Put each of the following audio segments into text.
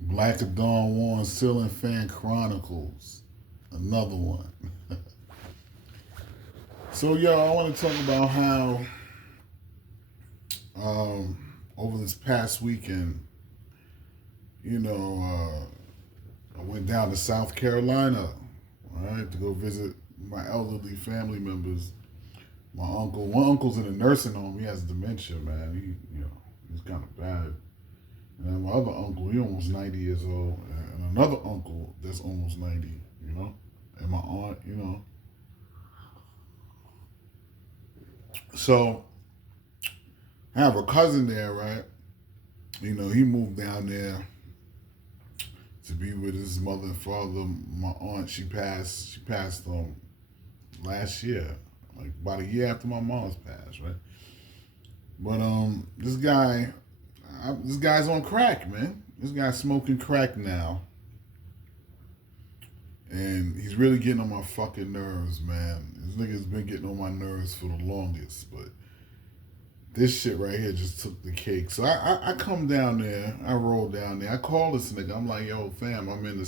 Black of Dawn Warren Ceiling Fan Chronicles. Another one. So, yo, I want to talk about how over this past weekend, I went down to South Carolina, all right, to go visit my elderly family members. One uncle's in a nursing home. He has dementia, man. He's kind of bad. And then my other uncle, he almost 90 years old, and another uncle that's almost 90, and my aunt. So I have a cousin there, right? He moved down there to be with his mother and father. My aunt, she passed last year, like about a year after my mom's passed, right? But this guy's on crack, man. This guy's smoking crack now, and he's really getting on my fucking nerves, man. This nigga's been getting on my nerves for the longest, but this shit right here just took the cake. So I come down there, I roll down there, I call this nigga. I'm like, yo, fam, I'm in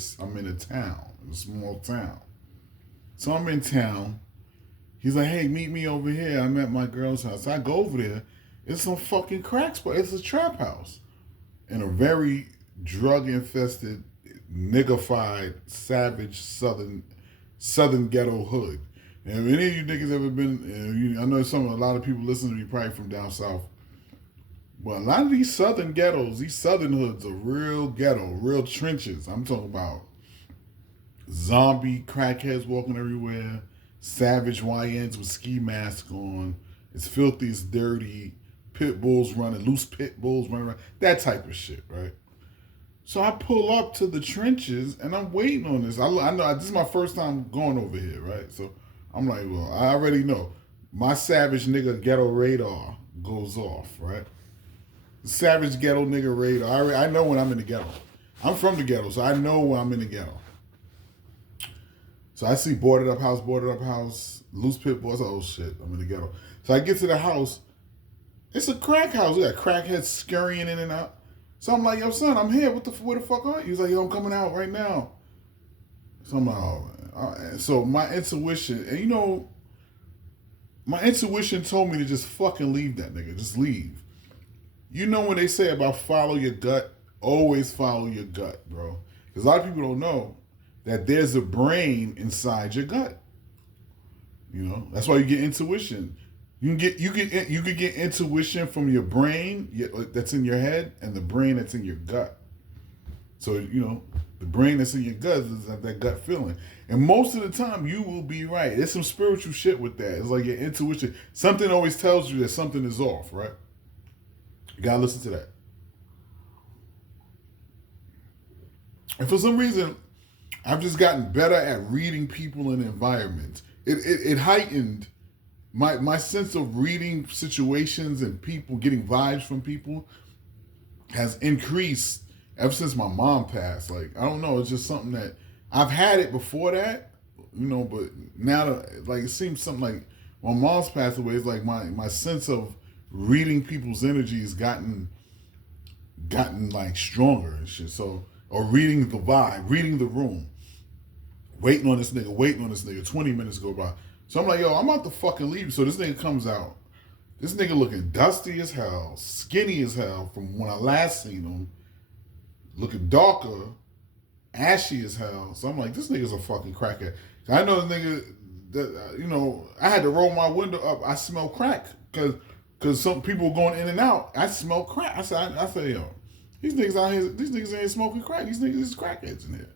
a town, in a small town. So I'm in town. He's like, hey, meet me over here. I'm at my girl's house. I go over there. It's some fucking crack spot. It's a trap house in a very drug infested, niggified, savage southern ghetto hood. And if any of you niggas ever been, I know a lot of people listening to me probably from down south, but a lot of these southern ghettos, these southern hoods are real ghetto, real trenches. I'm talking about zombie crackheads walking everywhere, savage YNs with ski masks on. It's filthy, it's dirty, loose pit bulls running around, that type of shit, right? So I pull up to the trenches and I'm waiting on this. I know this is my first time going over here, right? So I'm like, well, I already know. My savage nigga ghetto radar goes off, right? Savage ghetto nigga radar. I know when I'm in the ghetto. I'm from the ghetto, so I know when I'm in the ghetto. So I see boarded up house, loose pit bulls. Oh shit, I'm in the ghetto. So I get to the house. It's a crack house. We got crackheads scurrying in and out. So I'm like, yo, son, I'm here. Where the fuck are you? He's like, yo, I'm coming out right now. So I'm like, oh, man. So my intuition, and my intuition told me to just fucking leave that nigga. Just leave. You know when they say about follow your gut, always follow your gut, bro. Because a lot of people don't know that there's a brain inside your gut. That's why you get intuition. You could get intuition from your brain that's in your head and the brain that's in your gut. So the brain that's in your gut is that gut feeling, and most of the time you will be right. There's some spiritual shit with that. It's like your intuition. Something always tells you that something is off, right? You gotta listen to that. And for some reason, I've just gotten better at reading people and environments. It heightened my sense of reading situations and people, getting vibes from people, has increased ever since my mom passed. Like, I don't know, it's just something that I've had it before that, but now that, like, it seems something like when my mom's passed away, it's like my sense of reading people's energies gotten like stronger and shit. So, or reading the vibe, reading the room, waiting on this nigga, 20 minutes go by. So I'm like, yo, I'm about to fucking leave. So this nigga comes out. This nigga looking dusty as hell, skinny as hell from when I last seen him, looking darker, ashy as hell. So I'm like, this nigga's a fucking crackhead. I know the nigga that, I had to roll my window up. I smell crack because some people were going in and out. I smell crack. I said, yo, these niggas out here, these niggas ain't smoking crack. These niggas is crackheads in here.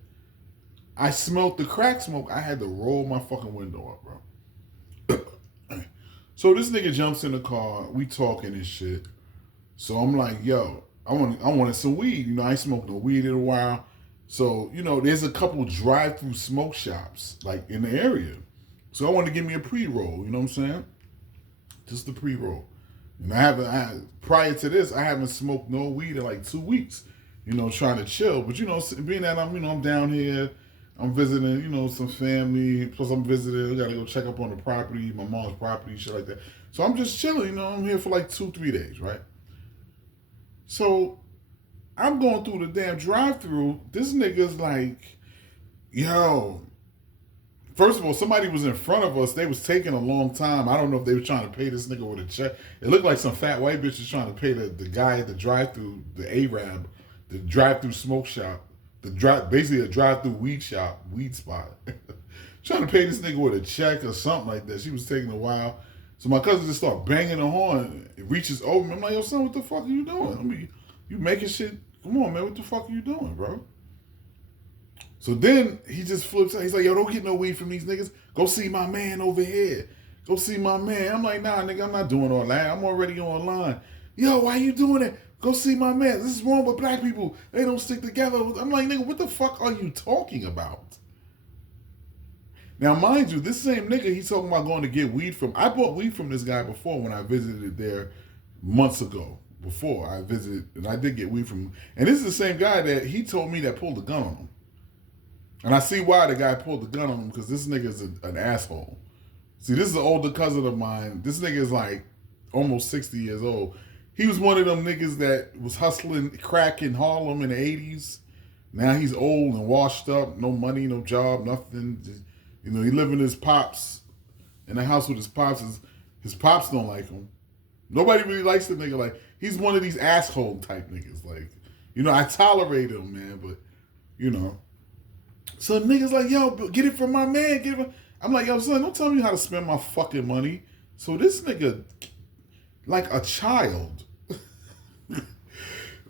I smelled the crack smoke. I had to roll my fucking window up, bro. So this nigga jumps in the car. We talking and shit. So I'm like, yo, I wanted some weed. I ain't smoked no weed in a while. So, there's a couple drive-through smoke shops, like, in the area. So I wanted to give me a pre-roll, you know what I'm saying? Just the pre-roll. And prior to this, I haven't smoked no weed in like 2 weeks, trying to chill. But, being that I'm down here, I'm visiting, some family. Plus, I'm visiting. I gotta go check up on the property, my mom's property, shit like that. So I'm just chilling. I'm here for like 2-3 days, right? So I'm going through the damn drive-through. This nigga's like, yo. First of all, somebody was in front of us. They was taking a long time. I don't know if they were trying to pay this nigga with a check. It looked like some fat white bitch was trying to pay the guy at the drive-through, the Arab, the drive-through smoke shop, basically a drive-through weed spot. Trying to pay this nigga with a check or something like that. She was taking a while. So my cousin just started banging the horn. It reaches over me. I'm like, yo, son, what the fuck are you doing? I mean, you making shit? Come on, man. What the fuck are you doing, bro? So then he just flips out. He's like, yo, don't get no weed from these niggas. Go see my man over here. Go see my man. I'm like, nah, nigga, I'm not doing all that. I'm already online. Yo, why you doing it? Go see my man. This is wrong with black people. They don't stick together. I'm like, nigga, what the fuck are you talking about? Now, mind you, this same nigga, he's talking about going to get weed from. I bought weed from this guy before when I visited there months ago. Before I visited, and I did get weed from him. And this is the same guy that he told me that pulled the gun on him. And I see why the guy pulled the gun on him, because this nigga is an asshole. See, this is an older cousin of mine. This nigga is like almost 60 years old. He was one of them niggas that was hustling crack in Harlem in the 80s. Now he's old and washed up, no money, no job, nothing. Just, you know, he living his pops in the house with his pops. His pops don't like him. Nobody really likes the nigga. Like, he's one of these asshole type niggas. Like, you know, I tolerate him, man, but, you know. So niggas like, yo, get it from my man. Get it from... I'm like, yo, son, don't tell me how to spend my fucking money. So this nigga, like a child.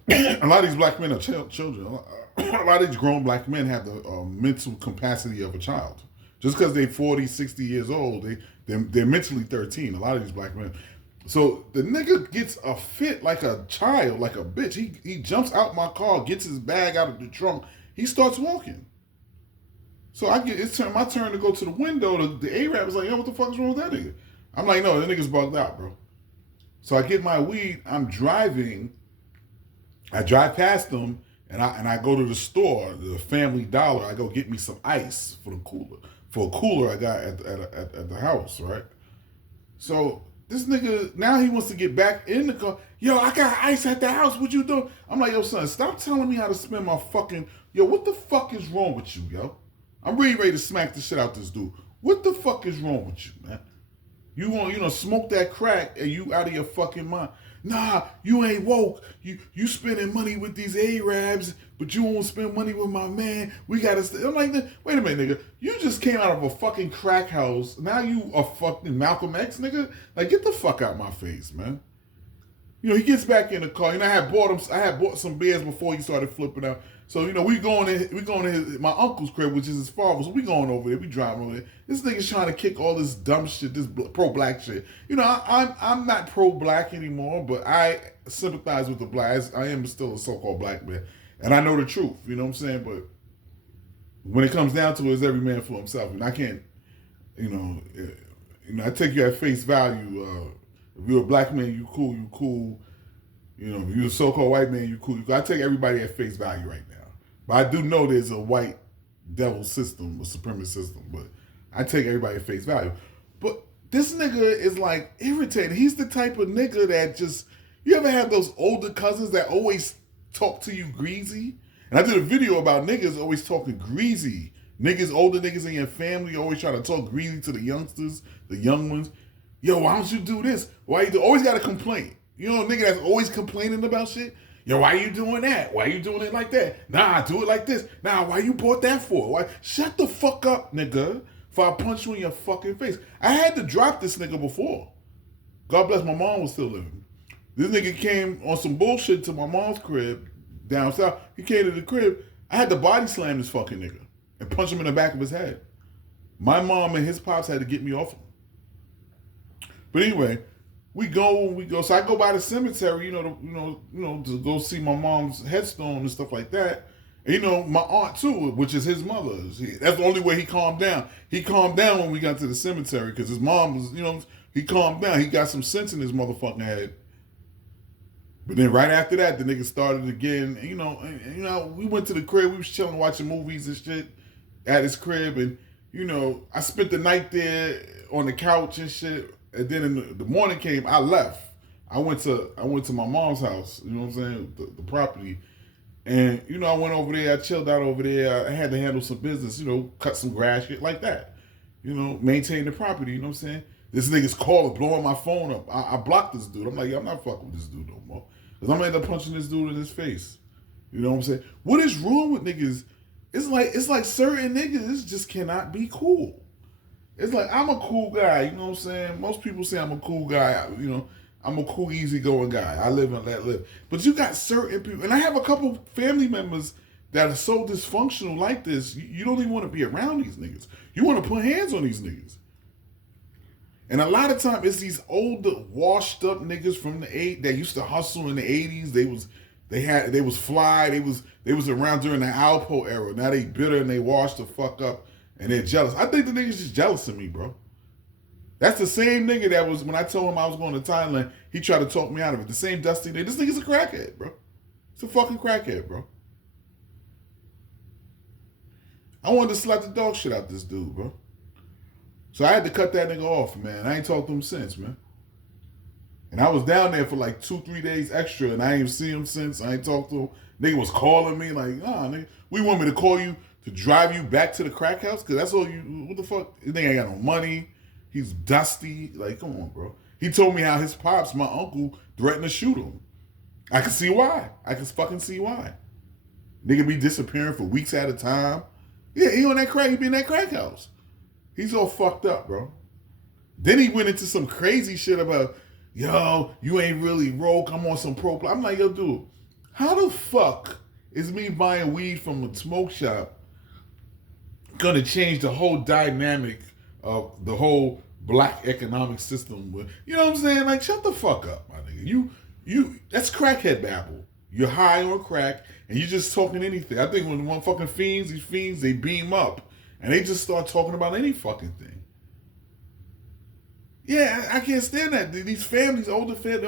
A lot of these black men are children. A lot of these grown black men have the mental capacity of a child. Just because they're 40, 60 years old, they're mentally 13. A lot of these black men. So the nigga gets a fit like a child, like a bitch. He jumps out my car, gets his bag out of the trunk. He starts walking. So it's my turn to go to the window. The Arab is like, yo, what the fuck is wrong with that nigga? I'm like, no, that nigga's bugged out, bro. So I get my weed. I'm driving. I drive past them, and I go to the store, the Family Dollar. I go get me some ice for the cooler. For a cooler I got at the house, right? So this nigga, now he wants to get back in the car. Yo, I got ice at the house. What you doing? I'm like, yo, son, stop telling me how to spend my fucking... Yo, what the fuck is wrong with you, yo? I'm really ready to smack the shit out this dude. What the fuck is wrong with you, man? You want, smoke that crack and you out of your fucking mind. Nah, you ain't woke. You spending money with these Arabs, but you won't spend money with my man. We gotta stay. I'm like, wait a minute, nigga. You just came out of a fucking crack house. Now you a fucking Malcolm X, nigga? Like, get the fuck out my face, man. He gets back in the car. I had bought some beers before he started flipping out. So, we going to my uncle's crib, which is his father. So we going over there. We driving over there. This nigga's trying to kick all this dumb shit, this pro-black shit. I'm not pro-black anymore, but I sympathize with the blacks. I am still a so-called black man. And I know the truth, you know what I'm saying? But when it comes down to it, it's every man for himself. And I can't, I take you at face value. If you're a black man, you cool. If you're a so-called white man, you cool. I take everybody at face value right now. But I do know there's a white devil system, a supremacist system. But I take everybody at face value. But this nigga is like irritating. He's the type of nigga that just... You ever have those older cousins that always talk to you greasy? And I did a video about niggas always talking greasy. Older niggas in your family always try to talk greasy to the youngsters, the young ones. Yo, why don't you do this? Why you always got to complain? A nigga that's always complaining about shit? Yo, why you doing that? Why you doing it like that? Nah, do it like this. Nah, why you bought that for? Why? Shut the fuck up, nigga, before I punch you in your fucking face. I had to drop this nigga before. God bless, my mom was still living. This nigga came on some bullshit to my mom's crib down south. He came to the crib. I had to body slam this fucking nigga and punch him in the back of his head. My mom and his pops had to get me off him. But anyway, we go. So I go by the cemetery, to go see my mom's headstone and stuff like that. And, my aunt too, which is his mother. That's the only way he calmed down. He calmed down when we got to the cemetery because his mom was, he calmed down. He got some sense in his motherfucking head. But then right after that, the nigga started again. And, we went to the crib. We was chilling, watching movies and shit at his crib. And, I spent the night there on the couch and shit. And then in the morning came, I left. I went to my mom's house, you know what I'm saying, the property. And, you know, I went over there, I chilled out over there. I had to handle some business, you know, cut some grass, shit like that. You know, maintain the property, you know what I'm saying? This nigga's calling, blowing my phone up. I blocked this dude. I'm like, yo, I'm not fucking with this dude no more. Because I'm going to end up punching this dude in his face. You know what I'm saying? What is wrong with niggas? It's like certain niggas just cannot be cool. It's like, I'm a cool guy, you know what I'm saying? Most people say I'm a cool guy, you know. I'm a cool, easygoing guy. I live and let live. But you got certain people, and I have a couple family members that are so dysfunctional like this, you don't even want to be around these niggas. You want to put hands on these niggas. And a lot of times it's these older, washed up niggas from the that used to hustle in the 80s. They was fly. They was around during the Alpo era. Now they bitter and they washed the fuck up and they're jealous. I think the niggas just jealous of me, bro. That's the same nigga that was, when I told him I was going to Thailand, he tried to talk me out of it. The same dusty nigga. This nigga's a crackhead, bro. It's a fucking crackhead, bro. I wanted to slap the dog shit out this dude, bro. So I had to cut that nigga off, man. I ain't talked to him since, man. And I was down there for like 2-3 days extra, and I ain't seen him since. I ain't talked to him. Nigga was calling me like, nah, nigga, we want me to call you to drive you back to the crack house? Because that's all you, what the fuck? This nigga ain't got no money. He's dusty. Like, come on, bro. He told me how his pops, my uncle, threatened to shoot him. I can see why. I can fucking see why. Nigga be disappearing for weeks at a time. Yeah, he on that crack. He be in that crack house. He's all fucked up, bro. Then he went into some crazy shit about, yo, you ain't really broke. I'm on some pro. I'm like, yo, dude, how the fuck is me buying weed from a smoke shop gonna change the whole dynamic of the whole black economic system? You know what I'm saying? Like, shut the fuck up, my nigga. You, that's crackhead babble. You're high on crack and you just talking anything. I think when motherfucking these fiends, they beam up and they just start talking about any fucking thing. Yeah, I can't stand that. These families, older families,